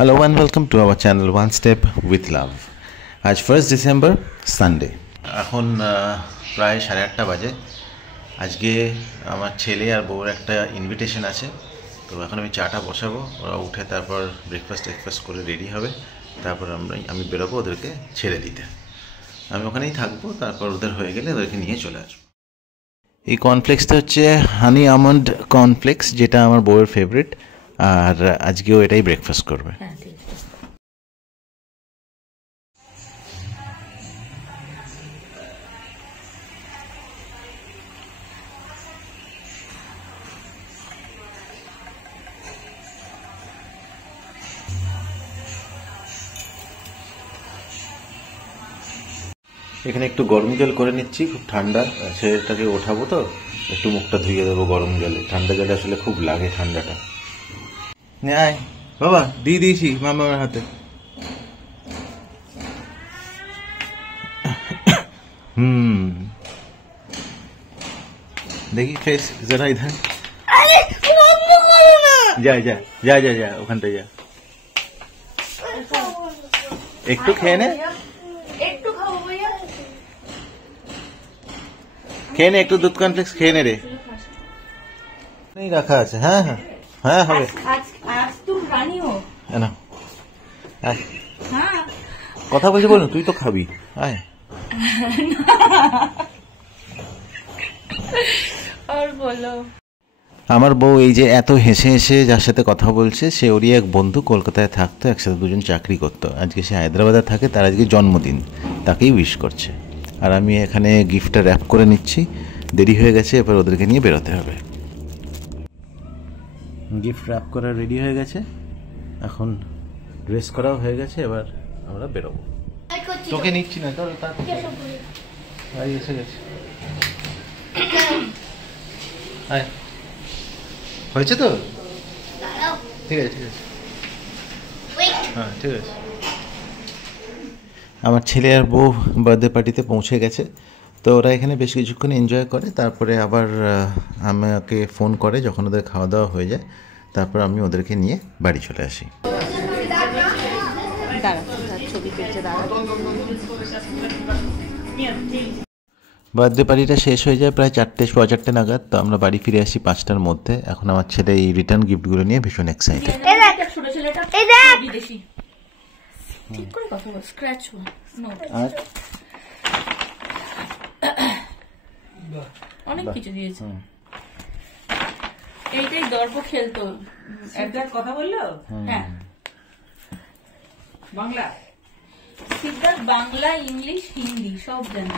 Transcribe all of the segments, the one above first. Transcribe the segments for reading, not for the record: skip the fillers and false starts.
Hello and welcome to our channel One Step with Love. আজ 1st December Sunday. এখন প্রায় 8:30 বাজে। আজকে আমার ছেলে আর বউর একটা ইনভিটেশন আছে, তো এখন আমি চাটা বসাবো। ওরা উঠে তারপর ব্রেকফাস্ট করে রেডি হবে, তারপর আমি বেরোবো ওদেরকে ছেড়ে দিতে। আমি ওখানেই থাকবো, তারপর ওদের হয়ে গেলে ওদেরকে নিয়ে চলে আসবো। এই কর্নফ্লেক্সটা হচ্ছে হানি আমন্ড কর্নফ্লেক্স, যেটা আমার বউয়ের ফেভারিট, আর আজকেও এটাই ব্রেকফাস্ট করবে। এখানে একটু গরম জল করে নিচ্ছি, খুব ঠান্ডা। ছেলেটাকে ওঠাবো তো একটু মুখটা ধুয়ে দেবো গরম জলে। ঠান্ডা জলে আসলে খুব লাগে ঠান্ডাটা। আয় বাবা, দিয়ে দিয়েছি মামার হাতে। দেখি ফেস জরা ইধার। যা যা যা যা যা ওখানটায় যা, একটু খেয়ে নে, খেয়ে নে একটু দুধ কর্নফ্লেক্স খেয়ে নে রে। রাখা আছে। হ্যাঁ হ্যাঁ হ্যাঁ হবে। কথা বলছি, বলুন তুই তো খাবি। আয় আমার বউ এই যে এত হেসে হেসে যার সাথে কথা বলছে, সে ওরই এক বন্ধু, কলকাতায় থাকতো, একসাথে দুজন চাকরি করতো। আজকে সে হায়দ্রাবাদে থাকে, তার আজকে জন্মদিন, তাকেই উইশ করছে। আর আমি এখানে গিফটটা র্যাপ করে নিচ্ছি। দেরি হয়ে গেছে, এবার ওদেরকে নিয়ে বেরোতে হবে। গিফট র্যাপ করা রেডি হয়ে গেছে, এখন ড্রেস করাও হয়ে গেছে, এবার আমরা বেরোবো। তোকে নিচ্ছি না, তোর এসে গেছে। হয়েছে তো? ঠিক আছে ঠিক আছে, হ্যাঁ ঠিক আছে। আমার ছেলে আর বউ বার্থডে পার্টিতে পৌঁছে গেছে, তো ওরা এখানে বেশ কিছুক্ষণ এনজয় করে, তারপরে আবার আমাকে ফোন করে যখন ওদের খাওয়া দাওয়া হয়ে যায়, তারপর আমি ওদেরকে নিয়ে বাড়ি চলে আসি। বার্থডে পার্টিটা শেষ হয়ে যায় প্রায় 4:15 নাগাদ, তো আমরা বাড়ি ফিরে আসি 5টার মধ্যে। এখন আমার ছেলে এই রিটার্ন গিফটগুলো নিয়ে ভীষণ এক্সাইটেড। অনেক কিছু দিয়েছে, এইটাই দর্প খেলতো, একজাক্ট কথা বললো। হ্যাঁ, বাংলা সিদ্ধার্থ বাংলা, ইংলিশ, হিন্দি সব জানে।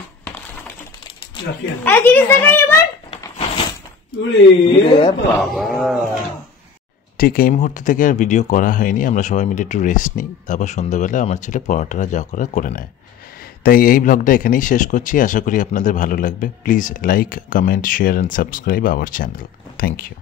ঠিক এই মুহূর্ত থেকে আর ভিডিও করা হয়নি, আমরা সবাই মিলে একটু রেস্ট নিই, তারপর সন্ধ্যাবেলা আমার ছেলে পড়াটা যা করে নেয়। তাই এই ব্লগটা এখানেই শেষ করছি, আশা করি আপনাদের ভালো লাগবে। Please like, comment, share and subscribe our channel. Thank you.